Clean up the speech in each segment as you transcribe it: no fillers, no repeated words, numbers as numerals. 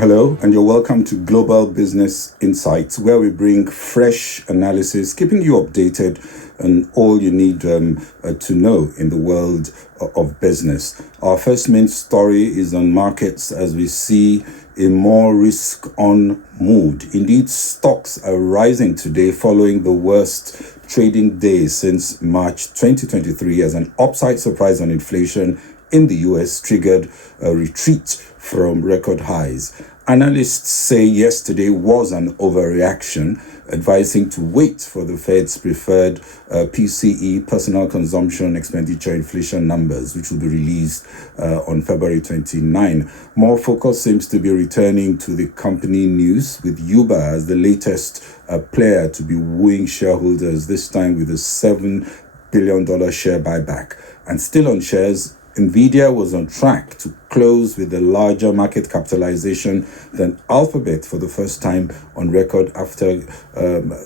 Hello, and you're welcome to Global Business Insights, where we bring fresh analysis, keeping you updated on all you need to know in the world of business. Our first main story is on markets as we see a more risk-on mood. Indeed, stocks are rising today following the worst trading day since March 2023 as an upside surprise on inflation in the US triggered a retreat from record highs. Analysts say yesterday was an overreaction, advising to wait for the Fed's preferred PCE, personal consumption expenditure inflation numbers, which will be released on February 29. More focus seems to be returning to the company news, with Uber as the latest player to be wooing shareholders, this time with a $7 billion share buyback. And still on shares, Nvidia was on track to close with a larger market capitalization than Alphabet for the first time on record after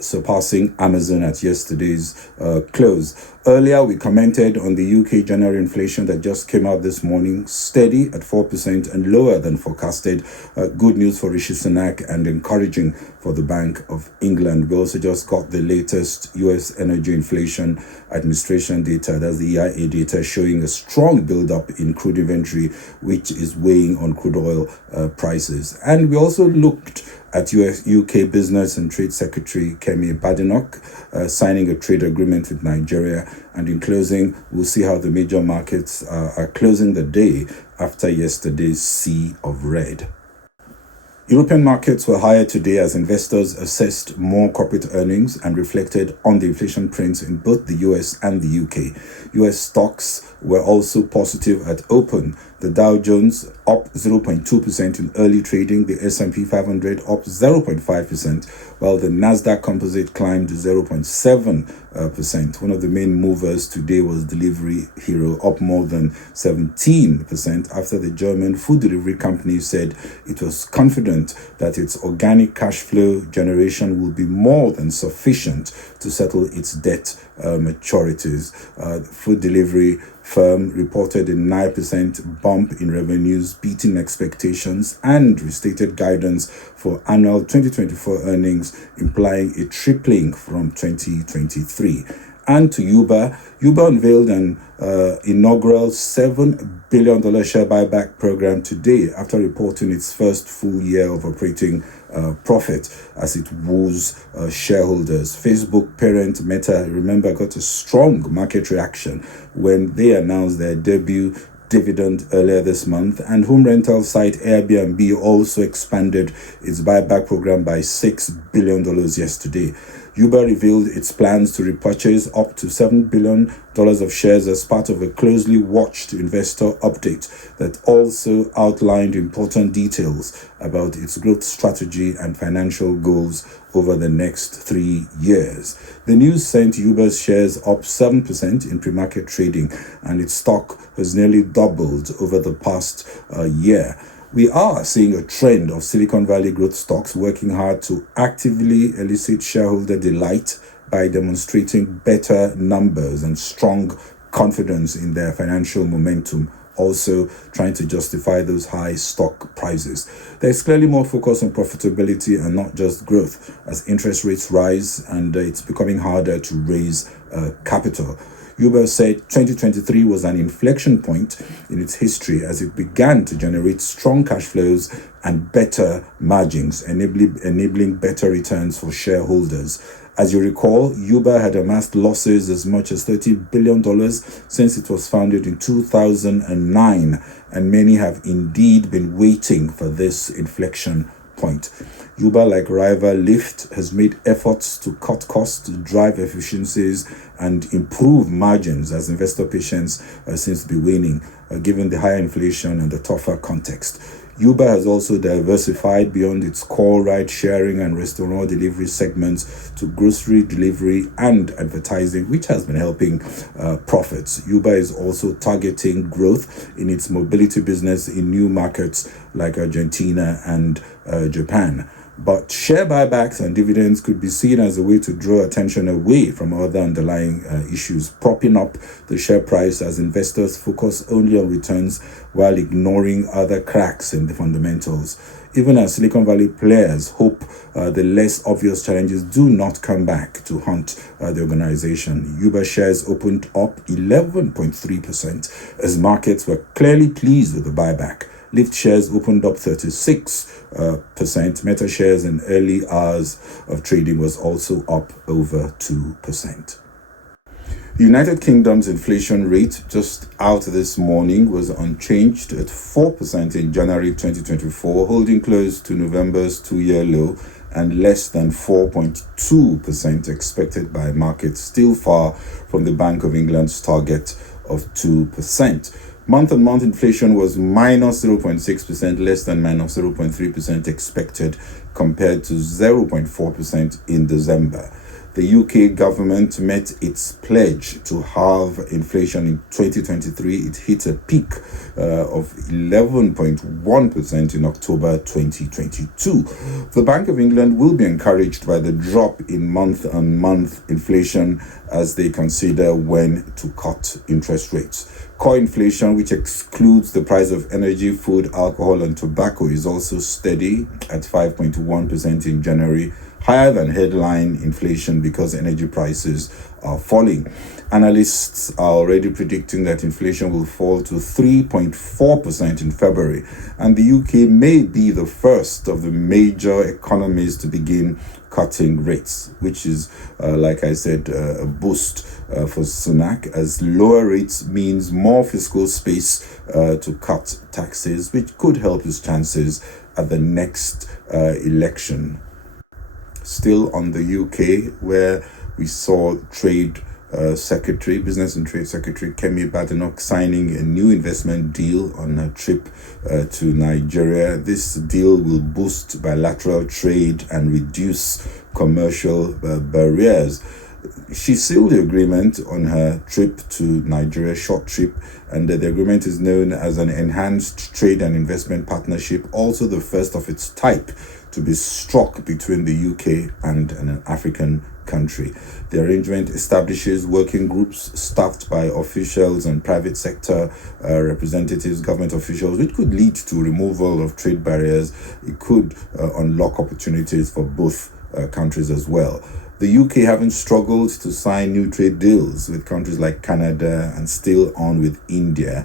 surpassing Amazon at yesterday's close. Earlier, we commented on the UK January inflation that just came out this morning, steady at 4% and lower than forecasted. Good news for Rishi Sunak and encouraging for the Bank of England. We also just got the latest US Energy Inflation Administration data, that's the EIA data, showing a strong build-up in crude inventory, which is weighing on crude oil prices. And we also looked at UK Business and Trade Secretary Kemi Badenoch signing a trade agreement with Nigeria. And in closing, we'll see how the major markets are closing the day after yesterday's sea of red. European markets were higher today as investors assessed more corporate earnings and reflected on the inflation prints in both the US and the UK. US stocks were also positive at open. The Dow Jones up 0.2% in early trading, the S&P 500 up 0.5%, while the Nasdaq Composite climbed 0.7%. One of the main movers today was Delivery Hero, up more than 17% after the German food delivery company said it was confident that its organic cash flow generation will be more than sufficient to settle its debt maturities. The food delivery firm reported a 9% bump in revenues, beating expectations, and restated guidance for annual 2024 earnings, implying a tripling from 2023. And to Uber unveiled an inaugural $7 billion share buyback program today after reporting its first full year of operating profit as it woos shareholders. Facebook parent Meta, remember, got a strong market reaction when they announced their debut dividend earlier this month, and home rental site Airbnb also expanded its buyback program by $6 billion yesterday. Uber revealed its plans to repurchase up to $7 billion of shares as part of a closely watched investor update that also outlined important details about its growth strategy and financial goals over the next 3 years. The news sent Uber's shares up 7% in pre-market trading, and its stock has nearly doubled over the past year. We are seeing a trend of Silicon Valley growth stocks working hard to actively elicit shareholder delight by demonstrating better numbers and strong confidence in their financial momentum, also trying to justify those high stock prices. There's clearly more focus on profitability and not just growth as interest rates rise and it's becoming harder to raise capital. Uber said 2023 was an inflection point in its history as it began to generate strong cash flows and better margins, enabling better returns for shareholders. As you recall, Uber had amassed losses as much as $30 billion since it was founded in 2009, and many have indeed been waiting for this inflection point. Uber, like rival Lyft, has made efforts to cut costs, drive efficiencies, and improve margins as investor patience seems to be waning, given the higher inflation and the tougher context. Uber has also diversified beyond its core ride-sharing and restaurant delivery segments to grocery delivery and advertising, which has been helping profits. Uber is also targeting growth in its mobility business in new markets like Argentina and Japan. But share buybacks and dividends could be seen as a way to draw attention away from other underlying issues, propping up the share price as investors focus only on returns while ignoring other cracks in the fundamentals. Even as Silicon Valley players hope the less obvious challenges do not come back to haunt the organization. Uber shares opened up 11.3% as markets were clearly pleased with the buyback. Lyft shares opened up 36%. Meta shares in early hours of trading was also up over 2%. The United Kingdom's inflation rate just out this morning was unchanged at 4% in January 2024, holding close to November's two-year low and less than 4.2% expected by markets, still far from the Bank of England's target of 2%. Month-on-month inflation was minus 0.6%, less than minus 0.3% expected, compared to 0.4% in December. The UK government met its pledge to halve inflation in 2023. It hit a peak of 11.1% in October 2022. The Bank of England will be encouraged by the drop in month-on-month inflation as they consider when to cut interest rates. Core inflation, which excludes the price of energy, food, alcohol, and tobacco, is also steady at 5.1% in January, higher than headline inflation because energy prices are falling. Analysts are already predicting that inflation will fall to 3.4% in February, and the UK may be the first of the major economies to begin cutting rates, which is, like I said, a boost for Sunak, as lower rates means more fiscal space to cut taxes, which could help his chances at the next election. Still on the UK, where we saw Business and Trade Secretary Kemi Badenoch signing a new investment deal on a trip to Nigeria. This deal will boost bilateral trade and reduce commercial barriers. She sealed the agreement on her trip to Nigeria, short trip, and the agreement is known as an enhanced trade and investment partnership, also the first of its type to be struck between the UK and an African country. The arrangement establishes working groups staffed by officials and private sector representatives, government officials, which could lead to removal of trade barriers. It could unlock opportunities for both countries as well. The UK having struggled to sign new trade deals with countries like Canada and still on with India.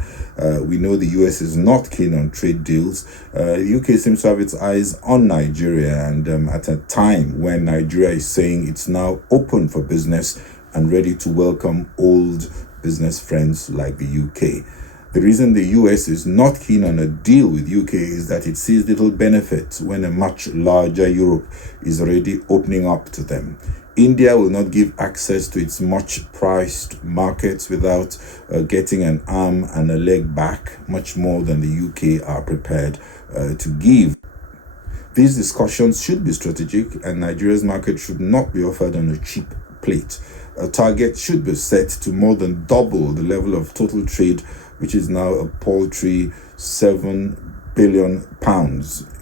We know the US is not keen on trade deals. The UK seems to have its eyes on Nigeria, and at a time when Nigeria is saying it's now open for business and ready to welcome old business friends like the UK. The reason the US is not keen on a deal with UK is that it sees little benefit when a much larger Europe is already opening up to them. India will not give access to its much-priced markets without getting an arm and a leg back, much more than the UK are prepared to give. These discussions should be strategic, and Nigeria's market should not be offered on a cheap plate. A target should be set to more than double the level of total trade, which is now a paltry £7 billion.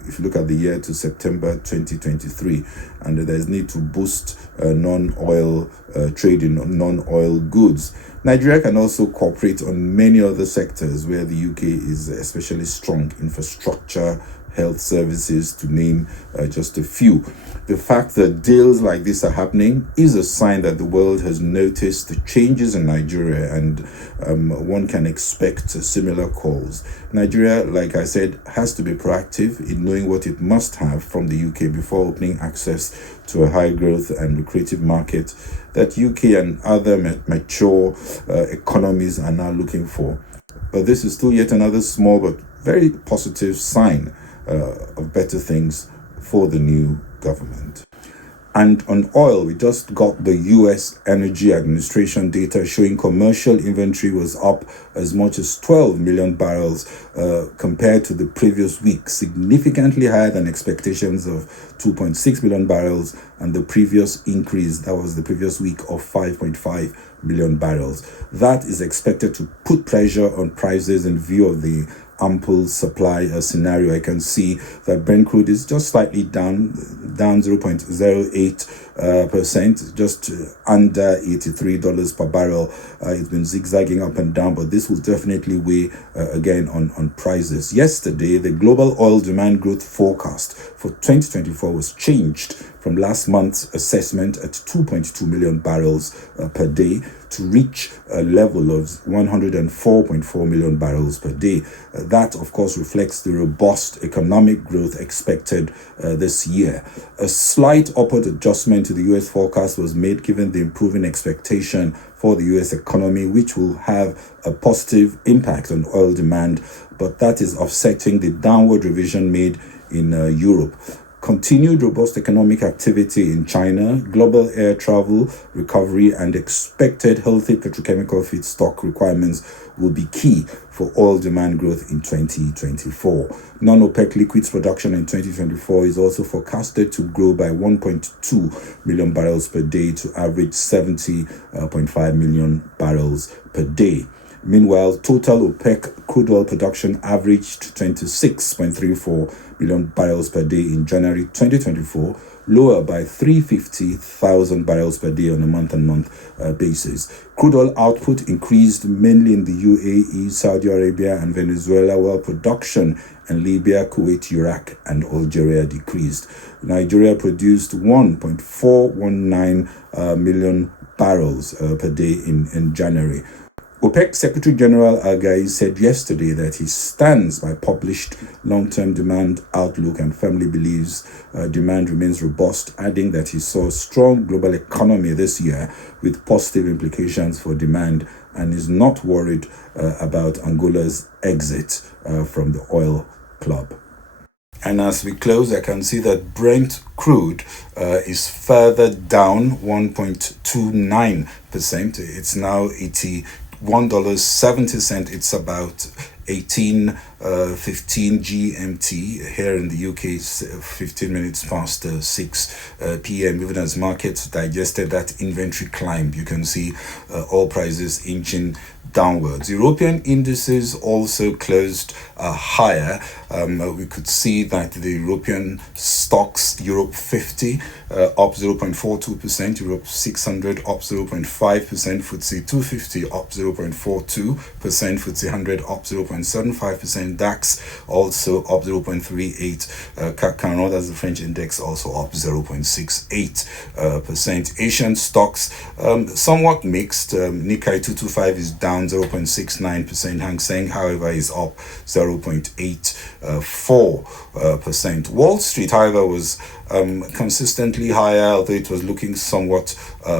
If you look at the year to September 2023, and there's need to boost non-oil trade in non-oil goods. Nigeria can also cooperate on many other sectors where the UK is especially strong: infrastructure, health services, to name just a few. The fact that deals like this are happening is a sign that the world has noticed the changes in Nigeria, and one can expect similar calls. Nigeria, like I said, has to be proactive in knowing what it must have from the UK before opening access to a high growth and lucrative market that UK and other mature economies are now looking for. But this is still yet another small but very positive sign of better things for the new government. And on oil, we just got the US Energy Administration data showing commercial inventory was up as much as 12 million barrels compared to the previous week, significantly higher than expectations of 2.6 million barrels and the previous increase, that was the previous week, of 5.5 million barrels. That is expected to put pressure on prices in view of the ample supply scenario. I can see that Brent crude is just slightly down 0.08%, just under $83 per barrel. It's been zigzagging up and down, but this will definitely weigh again on prices. Yesterday, the global oil demand growth forecast for 2024 was changed from last month's assessment at 2.2 million barrels per day to reach a level of 104.4 million barrels per day. That, of course, reflects the robust economic growth expected this year. A slight upward adjustment to the US forecast was made given the improving expectation for the US economy, which will have a positive impact on oil demand, but that is offsetting the downward revision made in Europe. Continued robust economic activity in China, global air travel recovery, and expected healthy petrochemical feedstock requirements will be key for oil demand growth in 2024. Non-OPEC liquids production in 2024 is also forecasted to grow by 1.2 million barrels per day to average 70.5 million barrels per day. Meanwhile, total OPEC crude oil production averaged 26.34 million barrels per day in January 2024, lower by 350,000 barrels per day on a month-on-month basis. Crude oil output increased mainly in the UAE, Saudi Arabia, and Venezuela, while production in Libya, Kuwait, Iraq, and Algeria decreased. Nigeria produced 1.419 million barrels per day in January. OPEC Secretary General Al-Ghai said yesterday that he stands by published long-term demand outlook and firmly believes demand remains robust, adding that he saw a strong global economy this year with positive implications for demand and is not worried about Angola's exit from the oil club. And as we close, I can see that Brent crude is further down 1.29%. It's now $81.70. It's about 18:15 GMT. Here in the UK, it's 15 minutes past 6 p.m. Even as markets digested that inventory climb, you can see oil prices inching downwards. European indices also closed higher. We could see that the European stocks, Europe 50 up 0.42%, Europe 600 up 0.5%, FTSE 250 up 0.42%, FTSE 100 up 0.75%, DAX also up 0.38%, CAC 40, that's the French index, also up 0.68%. Asian stocks somewhat mixed. Nikkei 225 is down 0.69%. Hang Seng, however, is up 0.84%. Wall Street, however, was consistently higher, although it was looking somewhat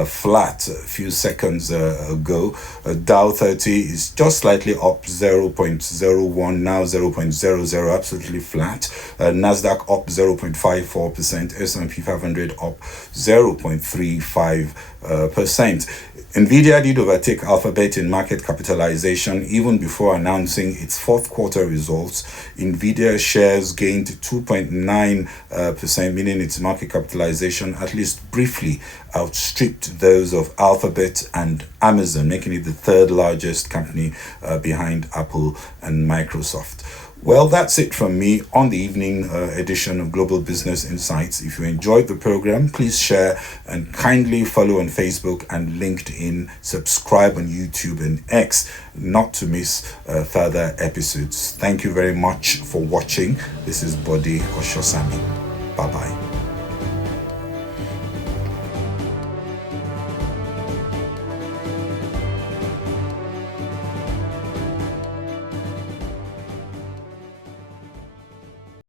flat a few seconds ago. Dow 30 is just slightly up 0.01, now 0.00, absolutely flat. Nasdaq up 0.54%, S&P 500 up 0.35%. Nvidia did overtake Alphabet in market capitalization even before announcing its fourth quarter results. Nvidia shares gained 2.9%, meaning its market capitalization at least briefly outstripped those of Alphabet and Amazon, making it the third largest company behind Apple and Microsoft. Well, that's it from me on the evening edition of Global Business Insights. If you enjoyed the program, please share and kindly follow on Facebook and LinkedIn, subscribe on YouTube and X, not to miss further episodes. Thank you very much for watching. This is Bode Oshosami. Bye-bye.